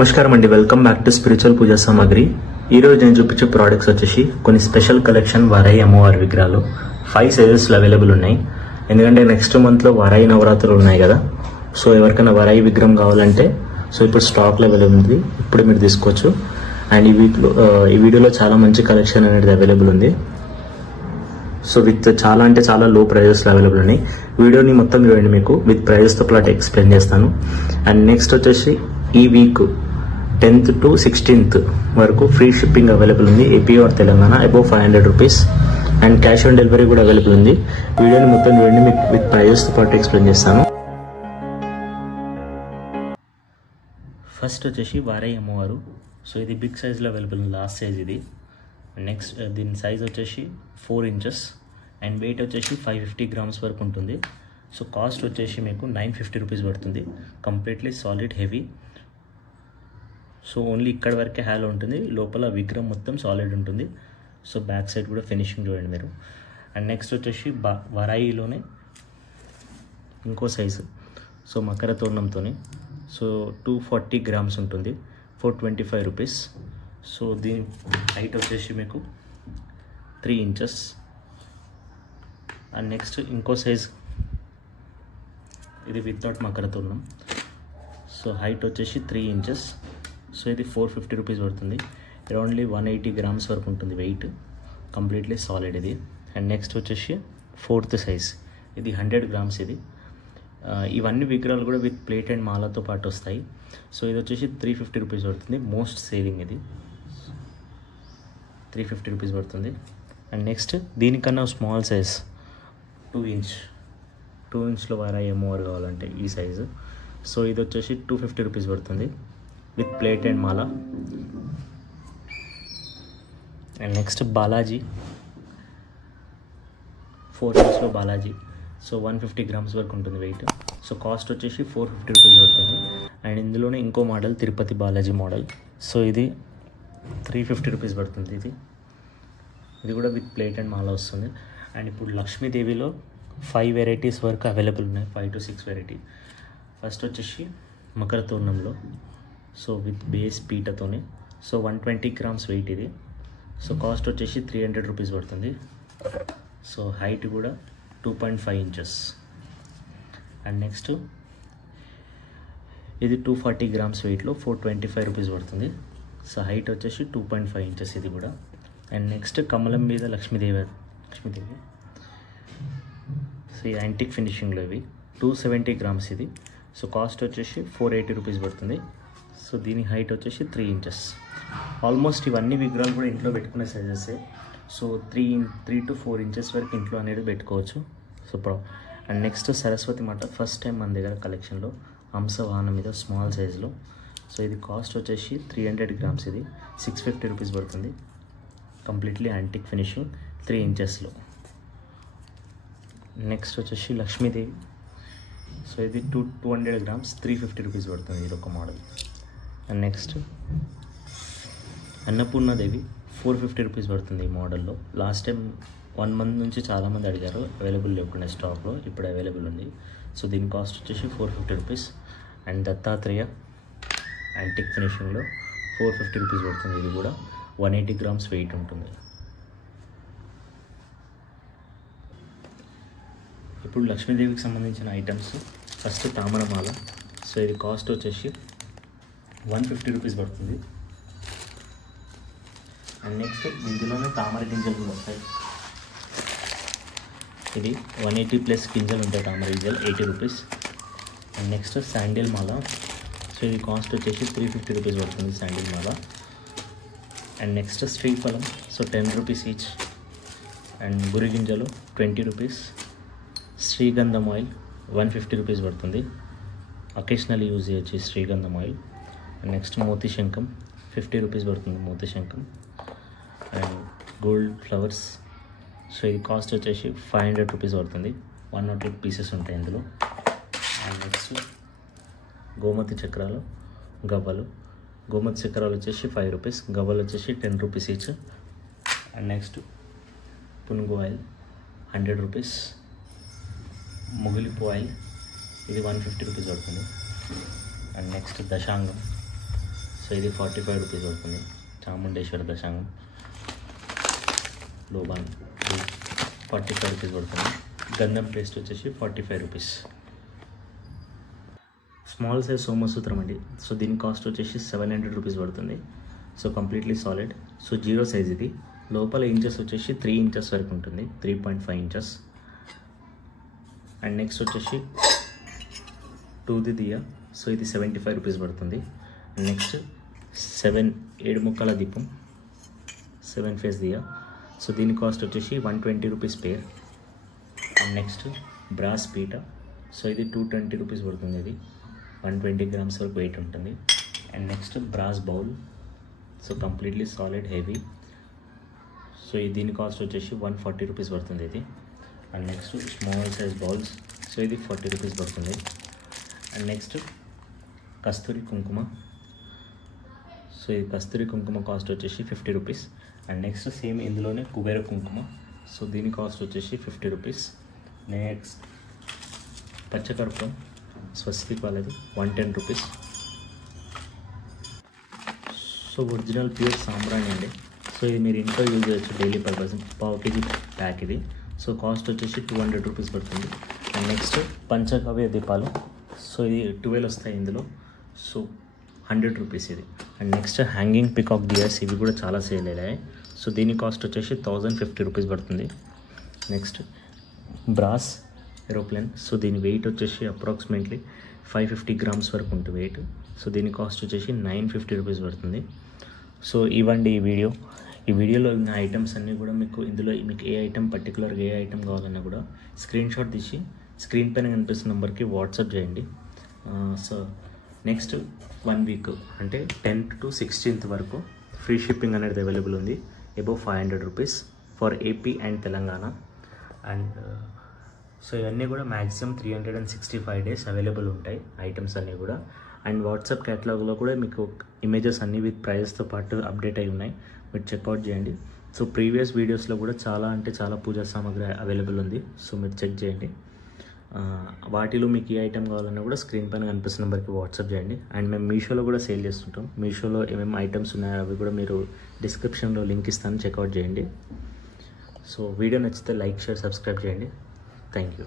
నమస్కారం అండి, welcome back to spiritual పూజా సామాగ్రి. ఈరోజు నేను చూపించే ప్రోడక్ట్స్ వచ్చేసి కొన్ని స్పెషల్ కలెక్షన్ వారాయి అమ్మవారి విగ్రహాలు 5 సైజెస్లో అవైలబుల్ ఉన్నాయి. ఎందుకంటే నెక్స్ట్ మంత్లో వారాయి నవరాత్రులు ఉన్నాయి కదా, సో ఎవరికైనా వారాయి విగ్రహం కావాలంటే సో ఇప్పుడు స్టాక్లో అవైలబుల్ ఉంది, ఇప్పుడు మీరు తీసుకోవచ్చు. అండ్ ఈ వీడియోలో చాలా మంచి కలెక్షన్ అనేది అవైలబుల్ ఉంది. సో విత్ చాలా అంటే చాలా లో ప్రైజెస్లో అవైలబుల్ ఉన్నాయి. వీడియోని మొత్తం చూడండి, మీకు విత్ ప్రైజెస్తో పాటు ఎక్స్ప్లెయిన్ చేస్తాను. అండ్ నెక్స్ట్ వచ్చేసి ఈ వీక్ 10th to 16th వరకు ఫ్రీ షిప్పింగ్ అవైలబుల్ ఉంది, AP or Telangana above 500 rupees. And cash on delivery కూడా అవైలబుల్ ఉంది. వీడియోని మొత్తం చూడండి, మీకు విత్ ప్రైజెస్తో పాటు ఎక్స్ప్లెయిన్ చేస్తాను. ఫస్ట్ వచ్చేసి వారాయి అమ్మవారు. సో ఇది బిగ్ సైజ్లో అవైలబుల్ ఉంది, లాస్ట్ సైజ్ ఇది. నెక్స్ట్ దీని సైజ్ వచ్చేసి 4 ఇంచెస్ అండ్ వెయిట్ వచ్చేసి 550 grams వరకు ఉంటుంది. సో కాస్ట్ వచ్చేసి మీకు 950 రూపీస్ పడుతుంది. Completely solid heavy. So only ఇక్కడ వరకే హ్యాలో ఉంటుంది, లోపల విగ్రహం మొత్తం సాలిడ్ ఉంటుంది. సో బ్యాక్ సైడ్ కూడా ఫినిషింగ్ చూడండి మీరు. అండ్ నెక్స్ట్ వచ్చేసి వారాయిలోనే ఇంకో size, so Makar తోరణంతో. So 240 grams ఉంటుంది, 425 రూపీస్. సో దీని హైట్ వచ్చేసి మీకు 3 ఇంచెస్. అండ్ నెక్స్ట్ ఇంకో సైజ్, ఇది వితౌట్ మకర తోరణం. సో హైట్ వచ్చేసి 3 ఇంచెస్. సో ఇది 450 రూపీస్ పడుతుంది. అరౌండ్లీ 180 grams వరకు ఉంటుంది వెయిట్, కంప్లీట్లీ సాలిడ్ ఇది. అండ్ నెక్స్ట్ వచ్చేసి 4th సైజ్, ఇది 100 grams ఇది. ఇవన్నీ విగ్రహాలు కూడా విత్ ప్లేట్ అండ్ మాలతో పాటు వస్తాయి. సో ఇది వచ్చేసి 350 రూపీస్ పడుతుంది. మోస్ట్ సేలింగ్ ఇది, 350 రూపీస్ పడుతుంది. అండ్ నెక్స్ట్ దీనికన్నా స్మాల్ సైజ్ 2 ఇంచ్లో వారాయి అమ్మవారు కావాలంటే ఈ సైజు. సో ఇది వచ్చేసి 250 రూపీస్ పడుతుంది విత్ ప్లేట్ అండ్ మాల. అండ్ నెక్స్ట్ బాలాజీ, 4 ఇంచ్లో బాలాజీ. సో 150 grams వరకు ఉంటుంది వెయిట్. సో కాస్ట్ వచ్చేసి 450 రూపీస్ పడుతుంది. అండ్ ఇందులోనే ఇంకో model Tirupati Balaji model. So ఇది 350 రూపీస్ పడుతుంది. ఇది కూడా విత్ ప్లేట్ అండ్ మాల వస్తుంది. అండ్ ఇప్పుడు లక్ష్మీదేవిలో 5 వెరైటీస్ వరకు అవైలబుల్ ఉన్నాయి, 5 to 6 వెరైటీ. ఫస్ట్ వచ్చేసి మకర తోరణంలో, సో విత్ బేస్ పీటతోనే. సో 120 grams వెయిట్ ఇది. సో కాస్ట్ వచ్చేసి 300 రూపీస్ పడుతుంది. సో హైట్ కూడా 2.5 ఇంచెస్. అండ్ నెక్స్ట్ ఇది 240 grams వెయిట్లో 425 రూపీస్ పడుతుంది. సో హైట్ వచ్చేసి 2.5 ఇంచెస్ ఇది కూడా. అండ్ నెక్స్ట్ కమలం మీద లక్ష్మీదేవి. సో ఈ యాంటిక్ ఫినిషింగ్లో ఇవి 270 grams ఇది. సో కాస్ట్ వచ్చేసి 480 రూపీస్ పడుతుంది. సో దీని హైట్ వచ్చేసి 3 ఇంచెస్. ఆల్మోస్ట్ ఇవన్నీ విగ్రహాలు కూడా ఇంట్లో పెట్టుకునే సైజెసే. సో 3 to 4 ఇంచెస్ వరకు ఇంట్లో అనేది పెట్టుకోవచ్చు. So and next Saraswati Mata, first time మన దగ్గర కలెక్షన్లో హంసవాహనం మీద స్మాల్ సైజులో. సో ఇది కాస్ట్ వచ్చేసి 300 grams ఇది 650 రూపీస్ పడుతుంది. Completely antique finishing 3 ఇంచెస్లో. నెక్స్ట్ వచ్చేసి లక్ష్మీదేవి. సో ఇది 200 grams 350 రూపీస్ పడుతుంది, ఇది ఒక model. And next Annapurnadevi 450 rupees పడుతుంది ఈ మోడల్లో. లాస్ట్ టైం 1 month నుంచి చాలామంది అడిగారు, అవైలబుల్ లేకుండా స్టాక్లో, ఇప్పుడు అవైలబుల్ ఉంది. సో దీని కాస్ట్ వచ్చేసి 450 రూపీస్. అండ్ దత్తాత్రేయ యాంటిక్ ఫినిషింగ్లో 450 రూపీస్ పడుతుంది. ఇది కూడా 180 grams వెయిట్ ఉంటుంది. ఇప్పుడు లక్ష్మీదేవికి సంబంధించిన ఐటమ్స్. ఫస్ట్ తామరమాల. సో ఇది కాస్ట్ వచ్చేసి 150 రూపీస్ పడుతుంది. అండ్ నెక్స్ట్ ఇందులోనే తామర గింజలు కూడా వస్తాయి. ఇది 180+ గింజలు ఉంటాయి తామర గింజలు, 80 రూపీస్. అండ్ నెక్స్ట్ శాండిల్ మాల. సో ఇది కాస్ట్ వచ్చేసి 350 రూపీస్ పడుతుంది శాండిల్ మాల. అండ్ నెక్స్ట్ శ్రీఫలం, సో 10 రూపీస్ ఈచ్. అండ్ గురి గింజలు 20 రూపీస్. శ్రీగంధం ఆయిల్ 150 రూపీస్ పడుతుంది, అకేషనల్ యూజ్ చేయొచ్చు శ్రీగంధం ఆయిల్. అండ్ నెక్స్ట్ మోతీ శంఖం 50 రూపీస్ పడుతుంది మోతీ శంఖం. And gold flowers. సో ఇది కాస్ట్ వచ్చేసి 500 రూపీస్ పడుతుంది, 108 పీసెస్ ఉంటాయి ఇందులో. అండ్ నెక్స్ట్ గోమతి చక్రాలు, గవ్వలు. గోమతి చక్రాలు వచ్చేసి 5 రూపీస్, గవ్వలు వచ్చేసి 10 రూపీస్ ఈచ్. అండ్ నెక్స్ట్ పునుగు ఆయిల్ 100 రూపీస్. ముగిలిపు ఆయిల్, ఇది 150 రూపీస్ పడుతుంది. అండ్ నెక్స్ట్ దశాంగం సో ఇది 45 రూపీస్ పడుతుంది. చాముండేశ్వరి దశాంగం లోబాన్ 45 రూపీస్ పడుతుంది. గంధం పేస్ట్ వచ్చేసి 45 రూపీస్. స్మాల్ సైజ్ సోమసూత్రం అండి. సో దీని కాస్ట్ వచ్చేసి 700 రూపీస్ పడుతుంది. So completely solid. So 0 size ఇది. లోపల ఇంచెస్ వచ్చేసి 3 ఇంచెస్ వరకు ఉంటుంది, 3.5 ఇంచెస్. అండ్ నెక్స్ట్ వచ్చేసి 2ది దియా. సో ఇది 75 రూపీస్ పడుతుంది. నెక్స్ట్ 7 ముక్కల దీపం 7 ఫేస్ దియా. సో దీని కాస్ట్ వచ్చేసి 120 rupees pair. And next brass పీట. సో ఇది 220 రూపీస్ పడుతుంది. ఇది 120 గ్రామ్స్ వరకు వెయిట్ ఉంటుంది. And next brass bowl. So completely solid heavy. So దీని కాస్ట్ వచ్చేసి 140 రూపీస్ పడుతుంది ఇది. And next small size bowls. So ఇది 40 రూపీస్ పడుతుంది. అండ్ నెక్స్ట్ కస్తూరి కుంకుమ. సో ఇది కస్తూరి కుంకుమ కాస్ట్ వచ్చేసి 50 రూపీస్. అండ్ నెక్స్ట్ సేమ్ ఇందులోనే కుబేర కుంకుమ. సో దీని కాస్ట్ వచ్చేసి 50 రూపీస్. నెక్స్ట్ పచ్చకర్పూరం స్వస్తిక్ వాళ్ళది 110 రూపీస్. సో ఒరిజినల్ ప్యూర్ సాంబ్రాణి అండి. సో ఇది మీరు ఇంట్లో యూజ్ చేయొచ్చు డైలీ పర్పస్. పావు కేజీ ప్యాక్ ఇది. సో కాస్ట్ వచ్చేసి 200 రూపీస్ పడుతుంది. అండ్ నెక్స్ట్ పంచగవ్య దీపాలు. సో ఇది 12 వస్తాయి ఇందులో. సో 100 రూపీస్ ఇది. And next hanging peacock diyas. ఇవి కూడా చాలా సేల్ అయ్యాయి. సో దీని కాస్ట్ వచ్చేసి 1050 రూపీస్ పడుతుంది. Next brass aeroplane. సో దీని వెయిట్ వచ్చేసి అప్రాక్సిమేట్లీ 550 గ్రామ్స్ వరకు ఉంటుంది వెయిట్. సో దీని కాస్ట్ వచ్చేసి 950 రూపీస్ పడుతుంది. సో ఇవ్వండి ఈ వీడియోలో ఉన్న ఐటమ్స్ అన్నీ కూడా ఇందులో మీకు ఏ ఐటమ్ పర్టికులర్గా ఏ ఐటమ్ కావాలన్నా కూడా స్క్రీన్ షాట్ తీసి స్క్రీన్ పైన కనిపిస్తున్న నెంబర్కి వాట్సాప్ చేయండి. సో నెక్స్ట్ 1 వీక్ అంటే 10th to 16th వరకు ఫ్రీ షిప్పింగ్ అనేది అవైలబుల్ ఉంది. Above 500 rupees for AP and Telangana. And so ఇవన్నీ కూడా మ్యాక్సిమం 365 డేస్ అవైలబుల్ ఉంటాయి ఐటమ్స్ అన్నీ కూడా. అండ్ వాట్సాప్ క్యాటలాగ్లో కూడా మీకు ఇమేజెస్ అన్నీ విత్ ప్రైజెస్తో పాటు అప్డేట్ అయి ఉన్నాయి, మీరు చెక్అవుట్ చేయండి. సో ప్రీవియస్ వీడియోస్లో కూడా చాలా పూజా సామాగ్రి అవైలబుల్ ఉంది. సో మీరు చెక్ చేయండి. వాటిలో మీకు ఏ ఐటమ్ కావాలన్నా కూడా స్క్రీన్ పైన కనిపిస్తున్న నెంబర్కి వాట్సాప్ చేయండి. అండ్ మేము మీషోలో కూడా సేల్ చేస్తుంటాం. మీషోలో ఏమేమి ఐటమ్స్ ఉన్నాయో అవి కూడా మీరు డిస్క్రిప్షన్లో లింక్ ఇస్తాను, చెక్అవుట్ చేయండి. సో వీడియో నచ్చితే లైక్, షేర్, సబ్స్క్రైబ్ చేయండి. Thank you.